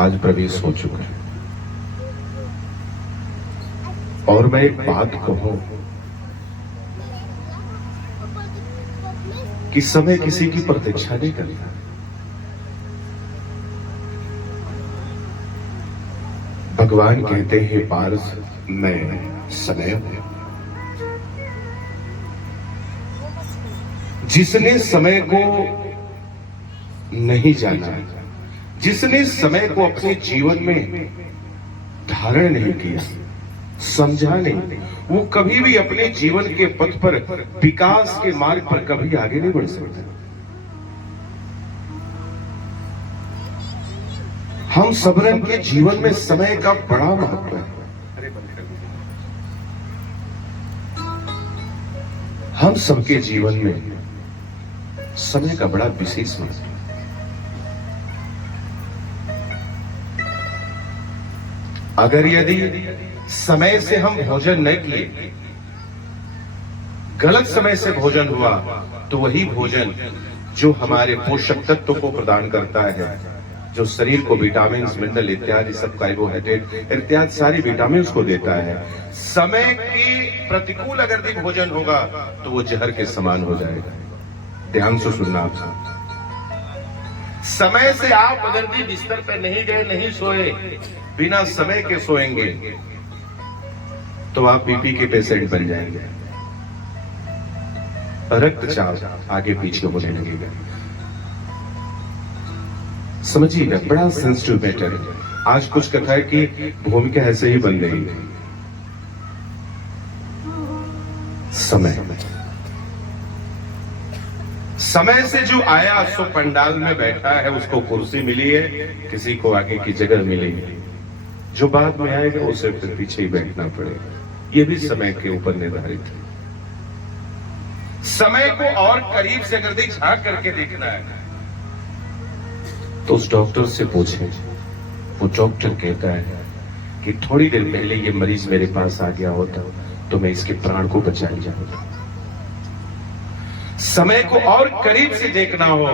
आज प्रवेश हो चुका है। और मैं एक बात कहूं कि समय किसी की प्रतीक्षा नहीं करता। भगवान कहते हैं पार्थ, मैं समय हूं। जिसने समय को नहीं जाना, जिसने समय को अपने जीवन में धारण नहीं किया, समझा नहीं, वो कभी भी अपने जीवन के पथ पर, विकास के मार्ग पर कभी आगे नहीं बढ़ सकता। हम सबरन के जीवन में समय का बड़ा महत्व है। हम सबके जीवन में समय का बड़ा विशेष महत्व है। अगर यदि समय से हम भोजन न किए, गलत समय से भोजन हुआ, तो वही भोजन जो हमारे पोषक तत्व को प्रदान करता है, जो शरीर को विटामिन, मिनरल इत्यादि सब, कार्बोहाइड्रेट इत्यादि सारी विटामिन को देता है, समय के प्रतिकूल अगर भी भोजन होगा तो वो जहर के समान हो जाएगा। ध्यान से सुनना आप सब। समय से आप अगर भी बिस्तर पे नहीं गए, नहीं सोए, बिना समय के सोएंगे तो आप बीपी के पेशेंट बन जाएंगे। रक्तचाप आगे पीछे होने लगेगा। समझिएगा, बड़ा सेंसिटिव मैटर है। आज कुछ कथा है कि भूमिका ऐसे ही बन गई। समय से जो आया सो पंडाल में बैठा है, उसको कुर्सी मिली है, किसी को आगे की जगह मिली है। जो बाद में आएगा उसे फिर पीछे ही बैठना पड़ेगा। ये भी समय के ऊपर निर्धारित है। समय को और करीब से अगर झांक करके देखना है तो उस डॉक्टर से पूछें। वो डॉक्टर कहता है कि थोड़ी देर पहले ये मरीज मेरे पास आ गया होता तो मैं इसके प्राण को बचा लिया होता। समय को और करीब से देखना हो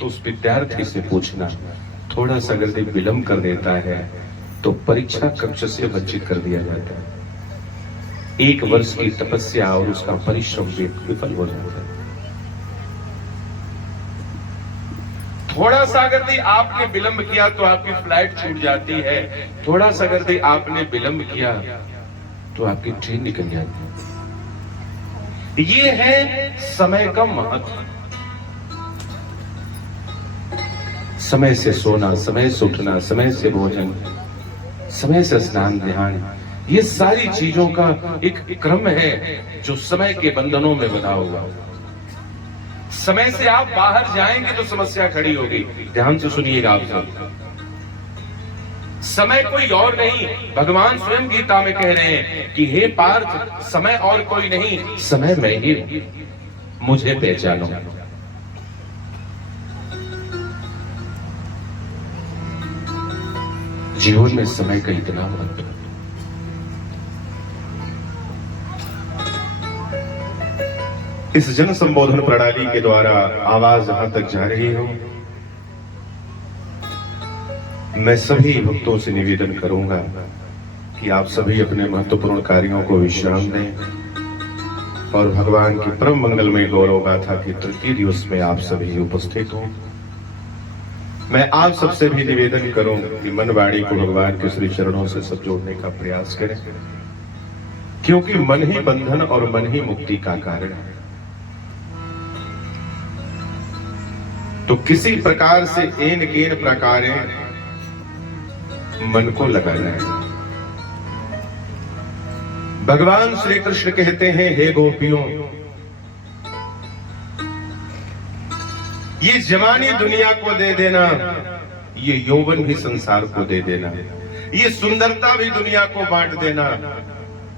तो उस विद्यार्थी से पूछना, थोड़ा सा अगर विलंब कर देता है तो परीक्षा कक्ष से वंचित कर दिया जाता है। 1 वर्ष की तपस्या और उसका परिश्रम विफल हो जाता है। थोड़ा सा अगर आपने विलंब किया तो आपकी फ्लाइट छूट जाती है। थोड़ा सा अगर आपने विलंब किया तो आपकी ट्रेन निकल जाती है। ये है समय का महत्व। समय से सोना, समय से उठना, समय से भोजन, समय से स्नान, ध्यान, ये सारी चीजों का एक क्रम है जो समय के बंधनों में बंधा हुआ। समय से आप बाहर जाएंगे तो समस्या खड़ी होगी। ध्यान से सुनिएगा आप सब। समय कोई और नहीं, भगवान स्वयं गीता में कह रहे हैं कि हे पार्थ, समय और कोई नहीं, समय मैं ही हूं, मुझे पहचानो। जीवन में समय का इतना महत्व। इस जन संबोधन प्रणाली के द्वारा आवाज जहां तक जा रही हो, मैं सभी भक्तों से निवेदन करूंगा कि आप सभी अपने महत्वपूर्ण कार्यों को विश्राम दें और भगवान की परम मंगलमय गौरव गाथा की तृतीय दिवस में आप सभी उपस्थित हो। मैं आप सबसे भी निवेदन करूं कि मन वाणी को भगवान के श्री चरणों से सब जोड़ने का प्रयास करें, क्योंकि मन ही बंधन और मन ही मुक्ति का कारण है। तो किसी प्रकार से एन केन प्रकारे मन को लगाना है। भगवान श्री कृष्ण कहते हैं, हे गोपियों, ये जवानी दुनिया को दे देना, ये यौवन भी संसार को दे देना, ये सुंदरता भी दुनिया को बांट देना,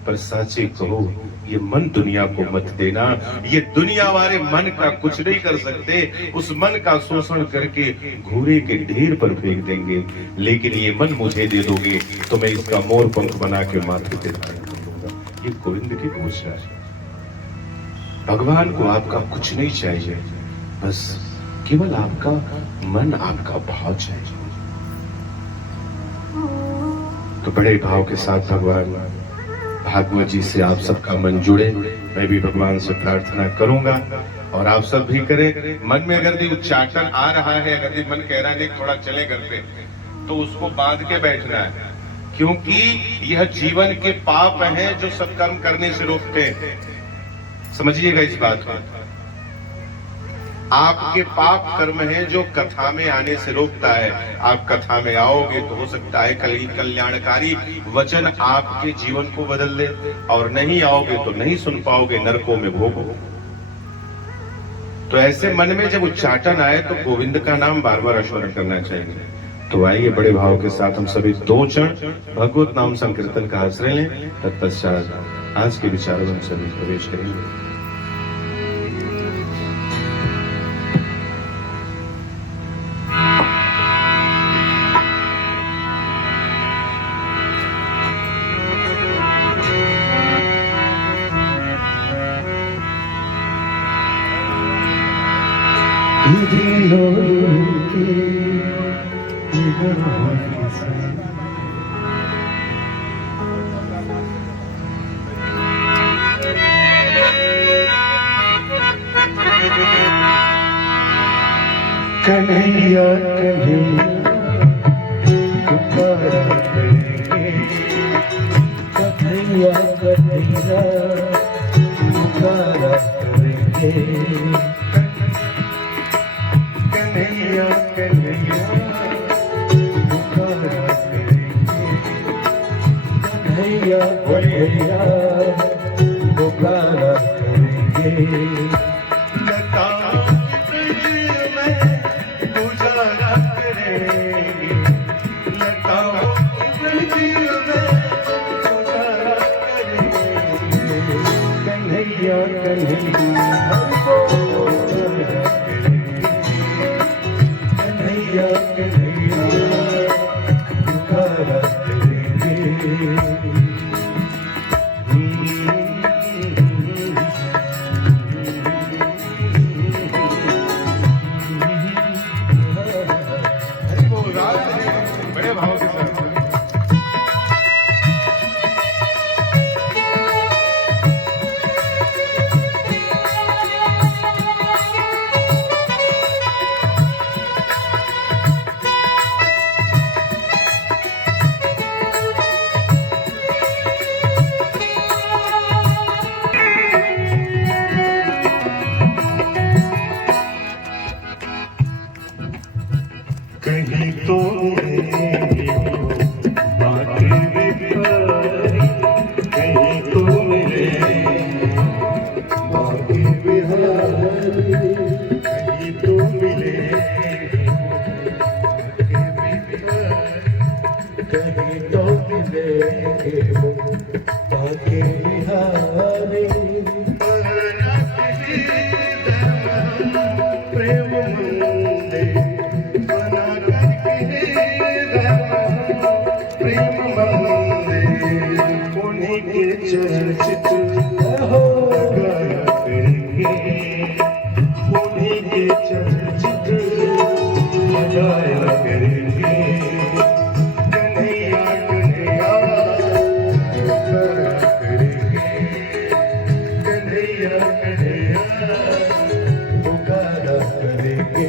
पर साचे कहो ये मन दुनिया को मत देना। ये दुनिया वाले मन का कुछ नहीं कर सकते, उस मन का शोषण करके घूरे के ढेर पर फेंक देंगे, लेकिन ये मन मुझे दे दोगे तो मैं इसका मोर पंख बना के माथे पे धारण कर लूंगा। ये गोविंद की घोषणा है। भगवान को आपका कुछ नहीं चाहिए, बस केवल आपका मन, आपका भाव चाहिए। तो बड़े भाव के साथ भगवान भागवत जी से आप सबका मन जुड़े। मैं भी भगवान से प्रार्थना करूंगा और आप सब भी करें। मन में अगर भी उच्चाटन आ रहा है, अगर भी मन कह रहा है कि थोड़ा चले घर पे, तो उसको बांध के बैठना है, क्योंकि यह जीवन के पाप हैं जो सत्कर्म करने से रोकते हैं। समझिएगा इस बात को। आपके पाप कर्म है जो कथा में आने से रोकता है। आप कथा में आओगे तो हो सकता है कल्याणकारी वचन आपके जीवन को बदल दे, और नहीं आओगे तो नहीं सुन पाओगे, नरकों में भोगो। तो ऐसे मन में जब उच्चाटन आए तो गोविंद का नाम बार बार स्मरण करना चाहिए। तो आइए बड़े भाव के साथ हम सभी 2 क्षण भगवत नाम संकीर्तन का आश्रय लें। तत्पश्चात आज के विचारों में सभी प्रवेश करेंगे। कन्हैया कन्हैया पुकारा करेंगे, कन्हैया कन्हैया पुकारा करेंगे, कन्हैया कन्हैया पुकारा करेंगे, कन्हैया कन्हैया पुकारा करेंगे। कहीं तो मेरी बातें बिहारी, कहीं तो मेरे बातें बिहारी, कहीं तो मिले कहीं तो मिले बातें बिहारी। प्रेम मंदे प्रेम मंदे उन्हीं के चर्चित गाया करेंगे, उन्हीं के चर्चित गाया करेंगे। कन्हैया कन्हैया गाया करेंगे, कन्हैया कन्हैया गाया करेंगे।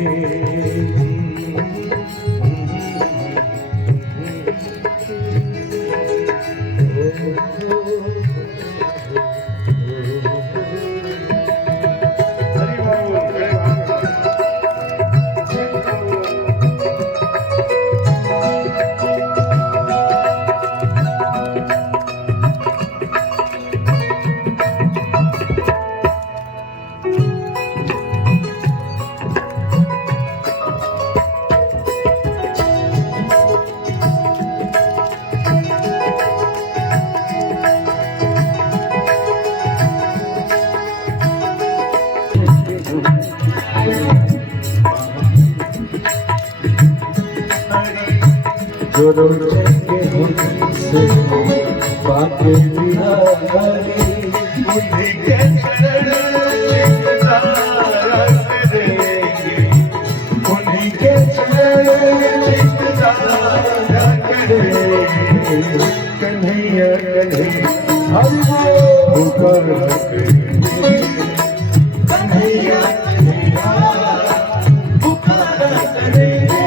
जो रोचेंगे हमसे बातें बिहारी, उन्हीं के चरण करेंगे, उन्हीं के चरण करेंगे। कन्हैया कन्हैया हरि बोल पुकार करेंगे कन्हैया कन्हैया पुकार करेंगे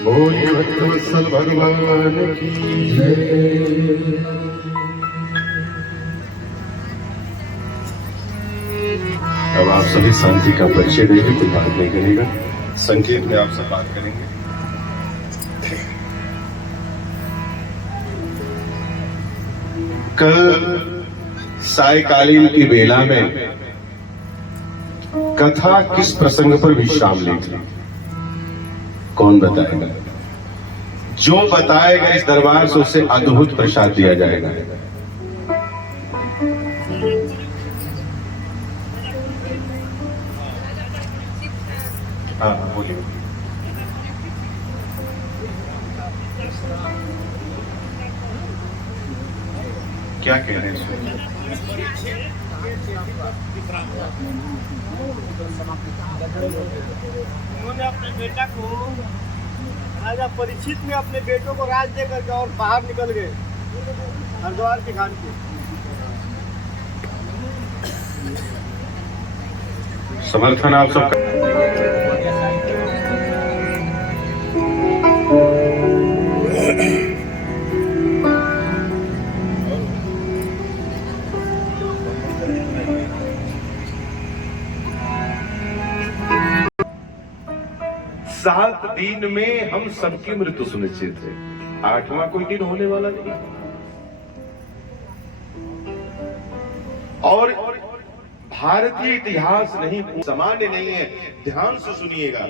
बोलिए भक्तवत्सल भगवान की जय। अब आप सभी शांति का परिचय देंगे, कोई बात नहीं करेगा, संकेत में आप सब बात करेंगे। कल सायकालीन की बेला में कथा किस प्रसंग पर विश्राम ली थी, कौन बताएगा? जो बताएगा इस दरबार से उसे अद्भुत प्रसाद दिया जाएगा। हाँ बोलिए। क्या कह रहे हैं? उन्होंने अपने बेटा को राजा परीक्षित में अपने बेटों को राज दे करके और बाहर निकल गए हरिद्वार के घाट पे। समर्थन आप सबका। 7 दिन में हम सबकी मृत्यु सुनिश्चित है, 8वां कोई दिन होने वाला नहीं। और भारतीय इतिहास नहीं सामान्य नहीं है, ध्यान से सुनिएगा।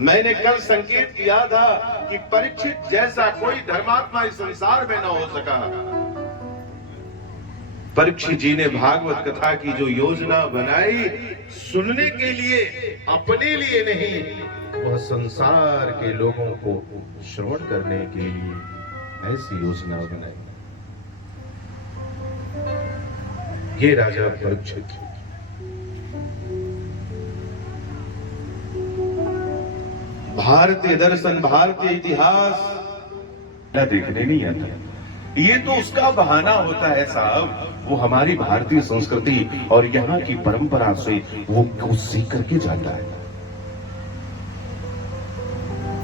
मैंने कल संकेत किया था कि परीक्षित जैसा कोई धर्मात्मा इस संसार में न हो सका। परीक्षित जी ने भागवत कथा की जो योजना बनाई, सुनने के लिए, अपने लिए नहीं, वह संसार के लोगों को श्रवण करने के लिए ऐसी योजना बनाई। ये राजा परीक्षित भारतीय दर्शन, भारतीय इतिहास देखने नहीं आता। ये तो उसका बहाना होता है साहब, वो हमारी भारतीय संस्कृति और यहाँ की परंपरा से वो कुछ सीख करके जाता है।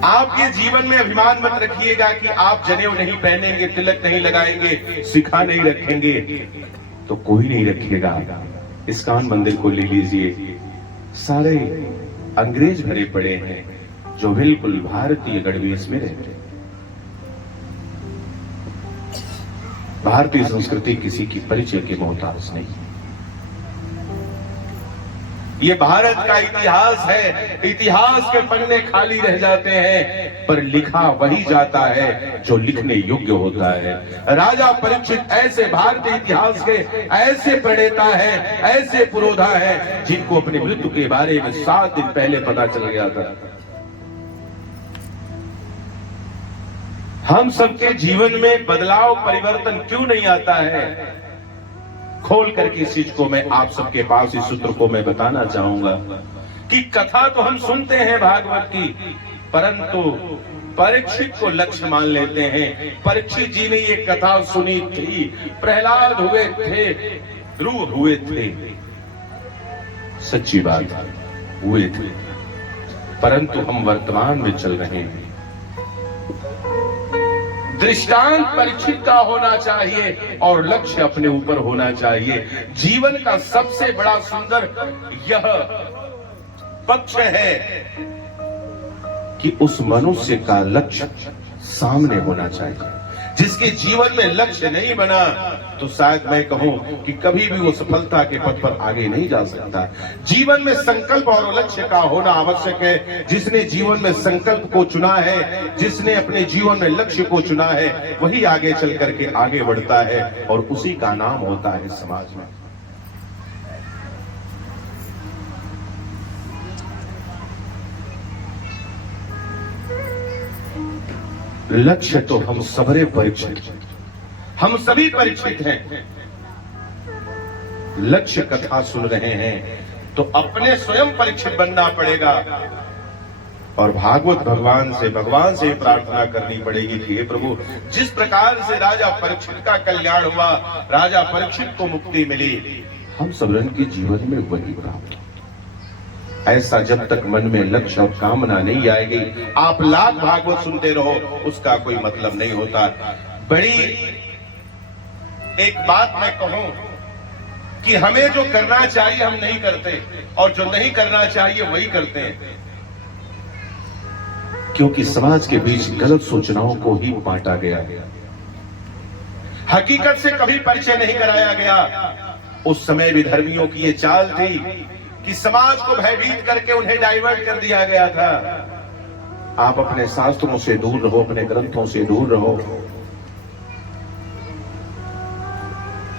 आप ये जीवन में अभिमान मत रखिएगा कि आप जनेऊ नहीं पहनेंगे, तिलक नहीं लगाएंगे, शिखा नहीं रखेंगे, तो कोई नहीं रखिएगा। इस्कॉन मंदिर को ले लीजिए, सारे अंग्रेज भरे पड़े हैं जो बिल्कुल भारतीय गणवेश में रहते हैं। भारतीय संस्कृति किसी की परिचय के मोहताज नहीं। ये भारत का इतिहास है, इतिहास के पन्ने खाली रह जाते हैं, पर लिखा वही जाता है जो लिखने योग्य होता है। राजा परीक्षित ऐसे भारतीय इतिहास के ऐसे प्रणेता है, ऐसे पुरोधा है, जिनको अपनी मृत्यु के बारे में 7 दिन पहले पता चल गया था। हम सबके जीवन में बदलाव, परिवर्तन क्यों नहीं आता है? खोल करके इस चीज को मैं आप सबके पास इस सूत्र को मैं बताना चाहूंगा कि कथा तो हम सुनते हैं भागवत की, परंतु परीक्षित को लक्ष्य मान लेते हैं। परीक्षित जी ने ये कथा सुनी थी, प्रहलाद हुए थे, ध्रुव हुए थे, सच्ची बात हुए थे, परंतु हम वर्तमान में चल रहे हैं। दृष्टांत परीक्षित का होना चाहिए और लक्ष्य अपने ऊपर होना चाहिए। जीवन का सबसे बड़ा सुंदर यह पक्ष है कि उस मनुष्य का लक्ष्य सामने होना चाहिए। जिसके जीवन में लक्ष्य नहीं बना तो शायद मैं कहूं कि कभी भी वो सफलता के पथ पर आगे नहीं जा सकता। जीवन में संकल्प और लक्ष्य का होना आवश्यक है। जिसने जीवन में संकल्प को चुना है, जिसने अपने जीवन में लक्ष्य को चुना है, वही आगे चल करके आगे बढ़ता है और उसी का नाम होता है समाज में। लक्ष्य तो हम सबरे परीक्षित हैं, हम सभी परीक्षित हैं। लक्ष्य कथा सुन रहे हैं तो अपने स्वयं परीक्षित बनना पड़ेगा और भागवत भगवान से प्रार्थना करनी पड़ेगी कि हे प्रभु, जिस प्रकार से राजा परीक्षित का कल्याण हुआ, राजा परीक्षित को मुक्ति मिली, हम सबरन के जीवन में वही प्राप्त हो। ऐसा जब तक मन में लक्ष्य और कामना नहीं आएगी, आप लाख भागवत सुनते रहो, उसका कोई मतलब नहीं होता। बड़ी एक बात मैं कहूं कि हमें जो करना चाहिए हम नहीं करते और जो नहीं करना चाहिए वही करते हैं, क्योंकि समाज के बीच गलत सूचनाओं को ही बांटा गया है, हकीकत से कभी परिचय नहीं कराया गया। उस समय भी धर्मियों की ये चाल थी कि समाज को भयभीत करके उन्हें डाइवर्ट कर दिया गया था। आप अपने शास्त्रों से दूर रहो, अपने ग्रंथों से दूर रहो।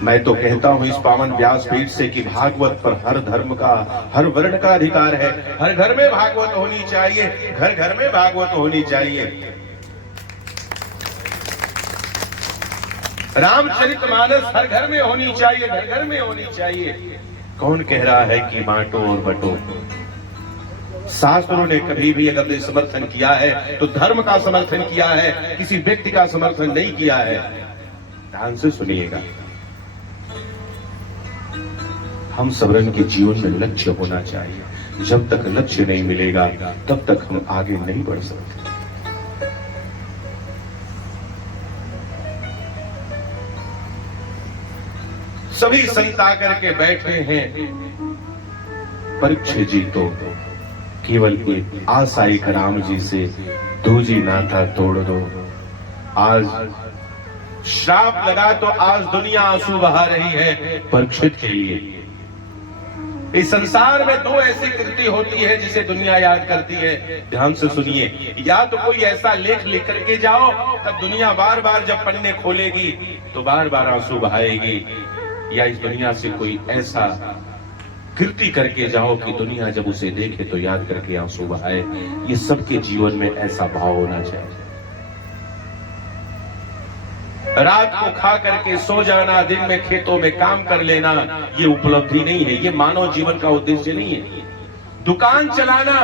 मैं तो कहता हूं इस पावन व्यासपीठ से कि भागवत पर हर धर्म का, हर वर्ण का अधिकार है। हर घर में भागवत होनी चाहिए, घर घर में भागवत होनी चाहिए। रामचरितमानस हर घर में होनी चाहिए, घर घर में होनी चाहिए। कौन कह रहा है कि बांटो और बटो? शास्त्रों ने कभी भी अगर समर्थन किया है तो धर्म का समर्थन किया है, किसी व्यक्ति का समर्थन नहीं किया है। ध्यान से सुनिएगा, हम सबरन के जीवन में लक्ष्य होना चाहिए। जब तक लक्ष्य नहीं मिलेगा तब तक हम आगे नहीं बढ़ सकते। सभी संत आकर के बैठे हैं, परीक्षित जी तो केवल एक आशा एक राम जी से, दूजी नाता तोड़ दो। आज श्राप लगा तो आज दुनिया आंसू बहा रही है परीक्षित के लिए। इस संसार में दो ऐसी कृति होती है जिसे दुनिया याद करती है। ध्यान से सुनिए, या तो कोई ऐसा लेख लिख करके जाओ, तब दुनिया बार बार जब पन्ने खोलेगी तो बार बार आंसू बहाएगी, या इस दुनिया से कोई ऐसा कृति करके जाओ कि दुनिया जब उसे देखे तो याद करके आंसू बहाए। ये सबके जीवन में ऐसा भाव होना चाहिए। रात को खा करके सो जाना, दिन में खेतों में काम कर लेना, ये उपलब्धि नहीं है, ये मानव जीवन का उद्देश्य नहीं है। दुकान चलाना,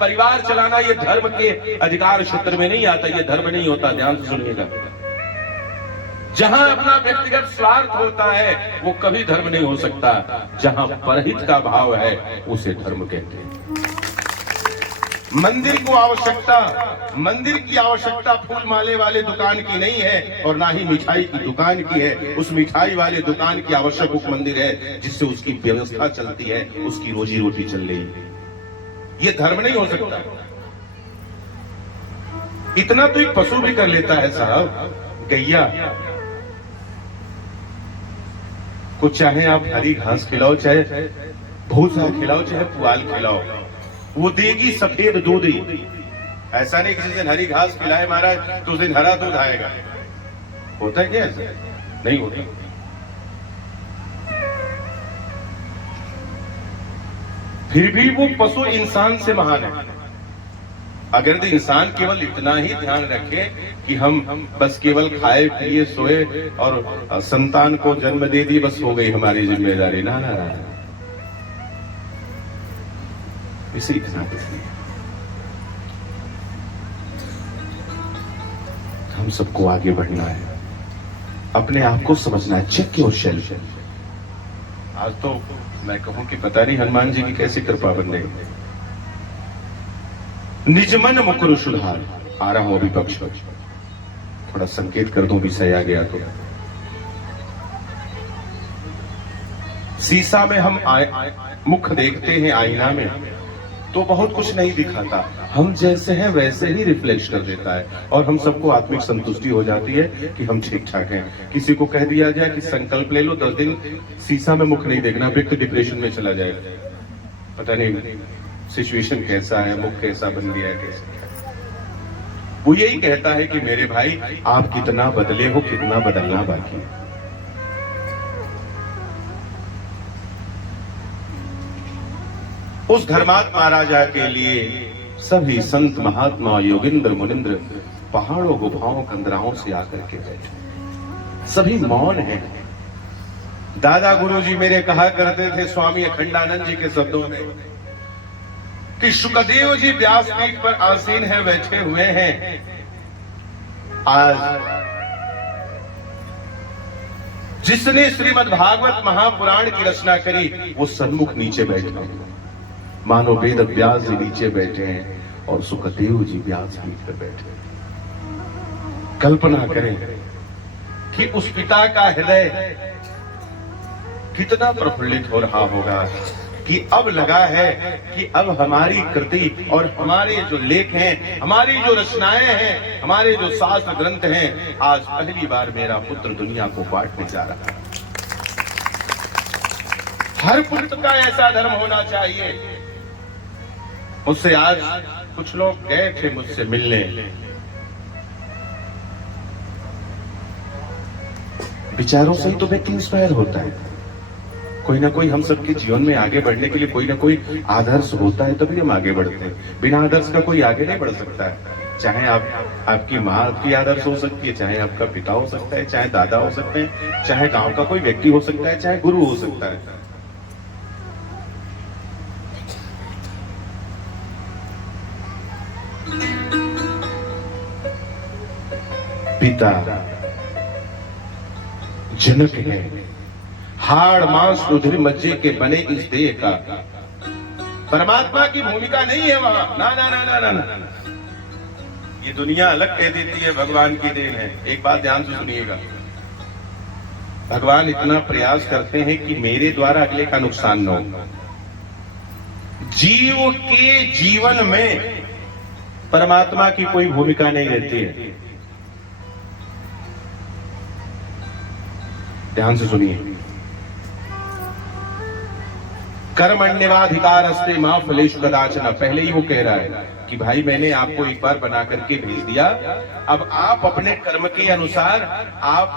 परिवार चलाना, ये धर्म के अधिकार क्षेत्र में नहीं आता, ये धर्म नहीं होता। ध्यान से सुनिएगा, जहां अपना व्यक्तिगत स्वार्थ होता है वो कभी धर्म नहीं हो सकता। जहां परहित का भाव है उसे धर्म कहते हैं। मंदिर की आवश्यकता फूल माले वाले दुकान की नहीं है और ना ही मिठाई की दुकान की है। उस मिठाई वाले दुकान की आवश्यक उस मंदिर है जिससे उसकी व्यवस्था चलती है, उसकी रोजी रोटी चल रही है। ये धर्म नहीं हो सकता। इतना तो एक पशु भी कर लेता है साहब, गैया को चाहे आप हरी घास खिलाओ, चाहे भूसा खिलाओ, चाहे पुआल खिलाओ, वो देगी सफेद दूध ही। ऐसा नहीं किसी दिन हरी घास खिलाए महाराज तो उस दिन हरा दूध आएगा। होता है क्या? ऐसा नहीं होता। फिर भी वो पशु इंसान से महान है। अगर इंसान केवल इतना ही ध्यान रखे कि हम बस केवल खाए पिए सोए और संतान को जन्म दे दिए, बस हो गई हमारी जिम्मेदारी, ना ना ना, इसे इतना हम सबको आगे बढ़ना है, अपने आप को समझना है। Check yourself. आज तो मैं कहूं कि पता नहीं हनुमान जी की कैसी कृपा बन रही। निज मन मुकुर सुधार। आ रहा हूं अभी पक्ष, थोड़ा संकेत कर दूं, विषय आ गया तो। शीशा में हम मुख देखते हैं, आईना में तो बहुत कुछ नहीं दिखाता, हम जैसे हैं वैसे ही रिफ्लेक्ट कर देता है और हम सबको आत्मिक संतुष्टि हो जाती है कि हम ठीक ठाक हैं। किसी को कह दिया जाए कि संकल्प ले लो 10 दिन शीशा में मुख नहीं देखना, व्यक्ति डिप्रेशन में चला जाएगा। पता नहीं सिचुएशन कैसा है, मुख कैसा बन गया है, कैसा। वो यही कहता है कि मेरे भाई आप कितना बदले हो, कितना बदलना बाकी है। उस धर्मात्मा राजा के लिए सभी संत महात्मा योगिंद्र मुनिंद्र पहाड़ों गुफाओं कंदराओं से आकर के बैठे, सभी मौन हैं। दादा गुरुजी मेरे कहा करते थे स्वामी अखंडानंद जी के शब्दों में कि शुकदेव जी व्यासपीठ पर आसीन है, बैठे हुए हैं। आज जिसने श्रीमद् भागवत महापुराण की रचना करी वो सन्मुख नीचे बैठे हैं, मानो वेद व्यास जी नीचे बैठे हैं और सुखदेव जी व्यासपीठ पर बैठे हैं। कल्पना करें कि उस पिता का हृदय कितना प्रफुल्लित हो रहा होगा कि अब लगा है कि अब हमारी कृति और हमारे जो लेख हैं, हमारी जो रचनाएं हैं, हमारे जो शास्त्र ग्रंथ हैं, आज पहली बार मेरा पुत्र दुनिया को बांटने जा रहा है। हर पुत्र का ऐसा धर्म होना चाहिए। मुझसे आज कुछ लोग गए थे मुझसे मिलने, विचारों से ही तो व्यक्ति इंस्पायर होता है। कोई ना कोई हम सबके जीवन में आगे बढ़ने के लिए कोई ना कोई आदर्श होता है, तभी हम आगे बढ़ते हैं। बिना आदर्श का कोई आगे नहीं बढ़ सकता है। चाहे आपकी माँ आपकी आदर्श हो सकती है, चाहे आपका पिता हो सकता है, चाहे दादा हो सकते हैं, चाहे गांव का कोई व्यक्ति हो सकता है, चाहे गुरु हो सकता है। पिता जनक है, हाड़ मांस रुधिर मज्जे के बने इस देह का। परमात्मा की भूमिका नहीं है वहां, ना ना ना ना ना ना। ये दुनिया अलग कह देती है भगवान की देन है। एक बात ध्यान से सुनिएगा, भगवान इतना प्रयास करते हैं कि मेरे द्वारा अगले का नुकसान न हो। जीव के जीवन में परमात्मा की कोई भूमिका नहीं रहती है। ध्यान से सुनिए, कर्मण्येवाधिकारस्ते मा फलेषु कदाचन। पहले ही वो कह रहा है कि भाई मैंने आपको एक बार बना करके भेज दिया, अब आप अपने कर्म के अनुसार आप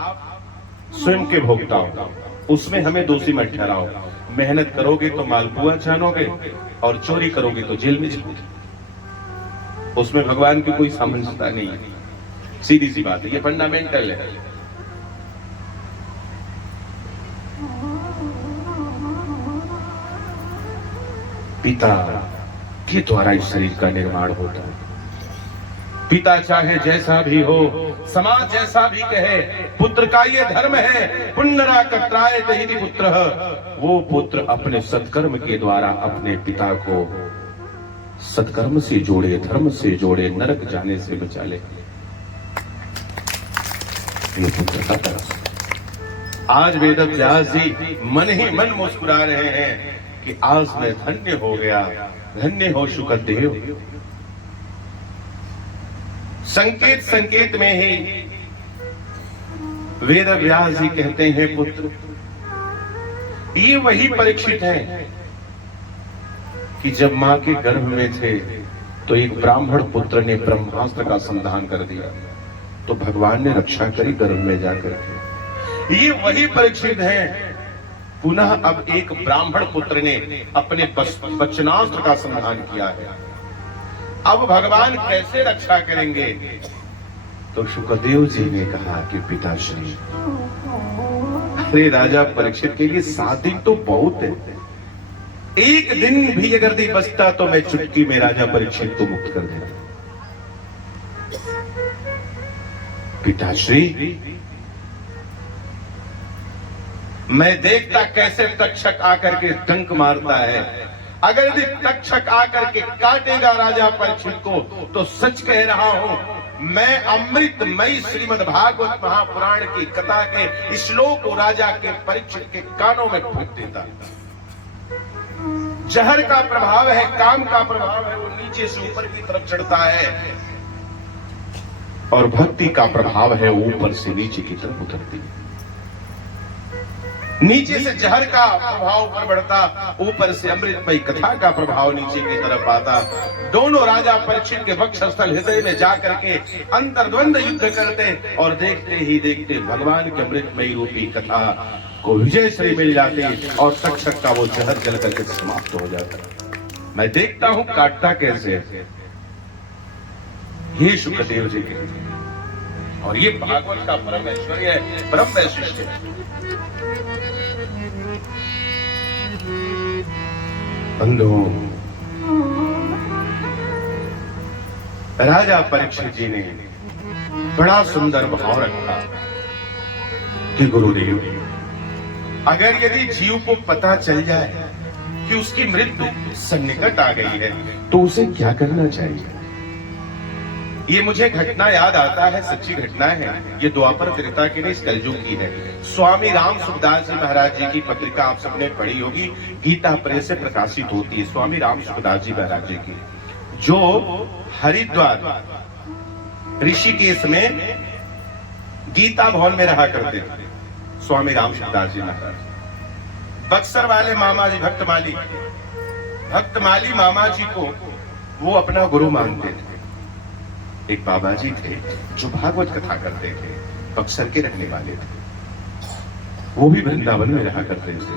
स्वयं के भोक्ता हो, उसमें हमें दोषी मत ठहराओ। मेहनत करोगे तो मालपुआ छानोगे और चोरी करोगे तो जेल में जाओगे। उसमें भगवान की कोई सामंजस्यता नहीं है, सीधी सी बात है, ये फंडामेंटल है। पिता के द्वारा इस शरीर का निर्माण होता है। पिता चाहे जैसा भी हो, समाज जैसा भी कहे, पुत्र का ये धर्म है, पुण्यरा कत्राय दहिति पुत्र। वो पुत्र अपने सत्कर्म के द्वारा अपने पिता को सत्कर्म से जोड़े, धर्म से जोड़े, नरक जाने से बचा ले। ये पुत्र का तरफ आज वेद व्यास जी मन ही मन मुस्कुरा रहे हैं कि आज मैं धन्य हो गया, धन्य हो शुकदेव। संकेत संकेत में ही वेद व्यास जी कहते हैं पुत्र, ये वही परीक्षित है कि जब मां के गर्भ में थे तो एक ब्राह्मण पुत्र ने ब्रह्मास्त्र का संधान कर दिया, तो भगवान ने रक्षा करी गर्भ में जाकर के। ये वही परीक्षित है, पुनः अब एक ब्राह्मण पुत्र ने अपने वचनास्त्र का संधान किया है। अब भगवान कैसे रक्षा करेंगे? तो शुकदेव जी ने कहा कि पिताश्री, अरे राजा परीक्षित के लिए 7 दिन तो बहुत है, एक दिन भी अगर नहीं बचता तो मैं चुटकी में राजा परीक्षित को मुक्त कर देता। पिताश्री, मैं देखता कैसे तक्षक आकर के डंक मारता है। अगर यदि तक्षक आकर के काटेगा राजा परीक्षित को तो सच कह रहा हूं, मैं अमृतमयी श्रीमद् भागवत महापुराण की कथा के श्लोक को राजा के परीक्षित के कानों में फूंक देता। जहर का प्रभाव है, काम का प्रभाव है, वो नीचे से ऊपर की तरफ चढ़ता है, और भक्ति का प्रभाव है ऊपर से नीचे की तरफ उतरती है। नीचे से जहर का प्रभाव ऊपर बढ़ता, ऊपर से अमृतमयी कथा का प्रभाव नीचे की तरफ आता। दोनों राजा परीक्षित के वक्षस्थल हृदय में जाकर के अंतर्द्वंद युद्ध करते और देखते ही देखते भगवान के अमृतमयी रूपी कथा को विजय श्री मिल जाती और तक्षक का वो जहर जल करके समाप्त हो जाता। मैं देखता हूं काटता कैसे, ये शुक्रदेव जी कहते हैं। और ये भागवत का परम ऐश्वर्य है, परम वैशिष्ट है। बंधुओं, राजा परीक्षित जी ने बड़ा सुंदर भाव रखा कि गुरुदेव, अगर यदि जीव को पता चल जाए कि उसकी मृत्यु सन्निकट आ गई है तो उसे क्या करना चाहिए। ये मुझे घटना याद आता है, सच्ची घटना है। ये द्वापर त्रेता की नहीं, इस कलयुग की है। स्वामी राम सुखदास जी महाराज जी की पत्रिका आप सबने पढ़ी होगी, गीता प्रेस से प्रकाशित होती है। स्वामी राम सुखदास जी महाराज जी की, जो हरिद्वार ऋषिकेश में गीता भवन में रहा करते थे। स्वामी राम सुखदास जी महाराज बक्सर वाले मामा जी भक्तमाली मामा जी को वो अपना गुरु मानते थे। एक बाबा जी थे जो भागवत कथा करते थे, बक्सर के रहने वाले थे। वो भी वृंदावन में रहा करते थे।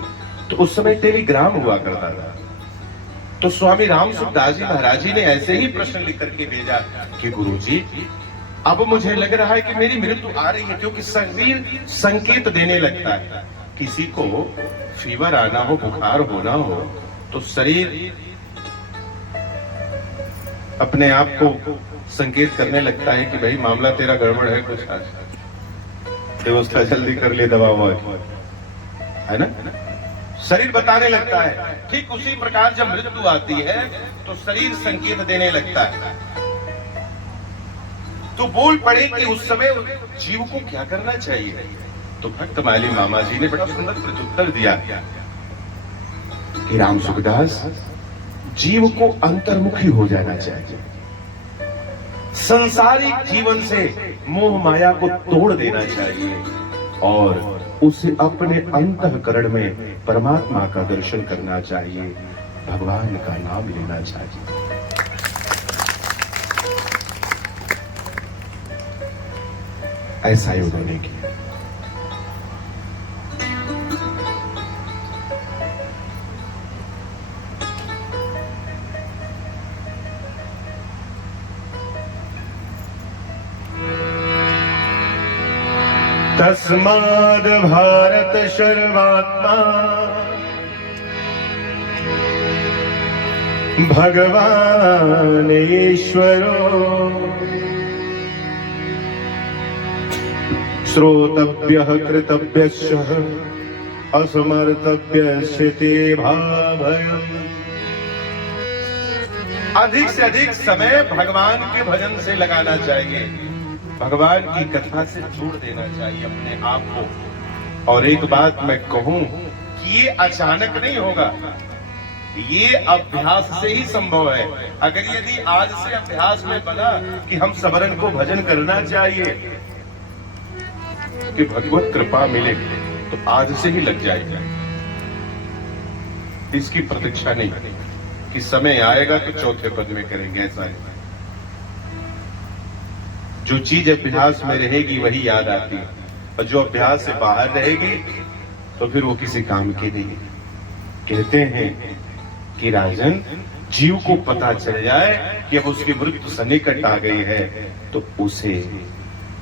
तो उस समय टेलीग्राम हुआ करता था। तो स्वामी राम सुखदास जी महाराज जी ने ऐसे ही प्रश्न लिख करके भेजा कि गुरुजी, अब मुझे लग रहा है कि मेरी मृत्यु आ रही है, क्योंकि शरीर संकेत देने लगता है। किसी को फीवर आना हो, बुखार होना हो, तो शरीर अपने आप को संकेत करने लगता है कि भाई मामला तेरा गड़बड़ है, कुछ आज व्यवस्था जल्दी कर ले, दवा है ना। शरीर बताने लगता है। ठीक उसी प्रकार जब मृत्यु आती है तो शरीर संकेत देने लगता है। तो बोल पड़े कि उस समय जीव को क्या करना चाहिए। तो भक्तमाली मामा जी ने बड़ा सुंदर प्रत्युत्तर दिया कि राम सुखदास, जीव को अंतर्मुखी हो जाना चाहिए। संसारिक जीवन से मोह माया को तोड़ देना चाहिए और उसे अपने अंतःकरण में परमात्मा का दर्शन करना चाहिए, भगवान का नाम लेना चाहिए। ऐसा ही उन्होंने किया। तस्माद् भारत सर्वात्मा भगवान ईश्वरो श्रोतव्यः कृतव्यश्च असमर्थव्यस्य ते भावयम्। अधिक से अधिक समय भगवान के भजन से लगाना चाहिए, भगवान की कथा से जोड़ देना चाहिए अपने आप को। और एक बात मैं कहूं कि ये अचानक नहीं होगा, ये अभ्यास से ही संभव है। अगर यदि आज से अभ्यास में बना कि हम सबरन को भजन करना चाहिए कि भगवत कृपा मिले, तो आज से ही लग जाएगा। इसकी प्रतीक्षा नहीं कि समय आएगा तो चौथे पद में करेंगे, ऐसा है। जो चीज अभ्यास में रहेगी वही याद आती है, और जो अभ्यास से बाहर रहेगी तो फिर वो किसी काम की नहीं। कहते हैं कि राजन, जीव को पता चल जाए कि अब उसकी मृत्यु सन्निकट आ गई है तो उसे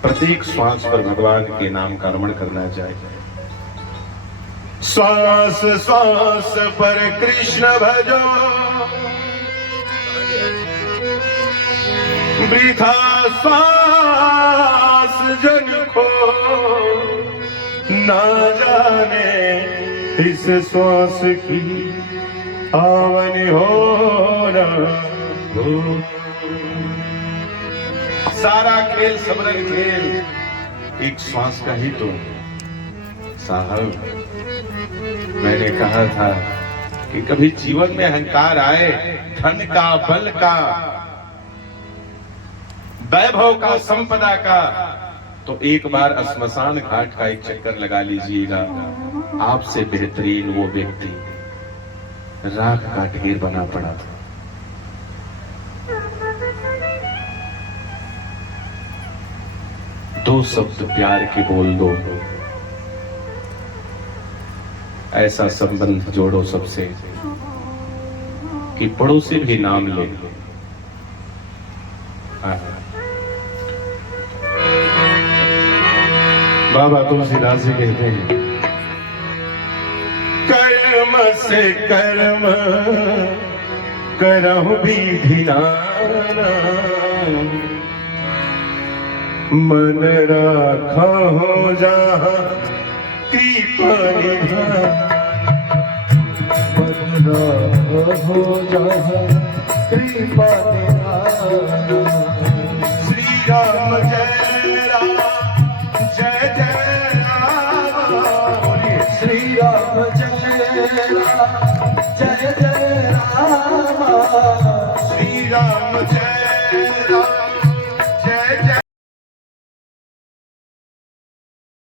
प्रत्येक श्वास पर भगवान के नाम का रमण करना चाहिए। श्वास श्वास पर कृष्ण भजो, वृथा श्वास जन खो, ना जाने इस श्वास की आवन हो ना हो। सारा खेल सबरन खेल एक श्वास का ही तो। साहब, मैंने कहा था कि कभी जीवन में अहंकार आए, धन का, बल का, वैभव का, संपदा का, तो एक बार श्मशान घाट का एक चक्कर लगा लीजिएगा। आपसे बेहतरीन वो व्यक्ति राख का ढेर बना पड़ा था। दो शब्द प्यार के बोल दो, ऐसा संबंध जोड़ो सबसे कि पड़ोसी भी नाम ले। बाबा तुलसीदास जी कहते हैं, कर्म से कर्म करहु विधिनाना, मन राखहु जहाँ कृपा निधान। हो जहाँ कृपा निधान। श्री राम जय राम जय जय राम। श्री राम जय राम जय जय राम। श्री राम जय राम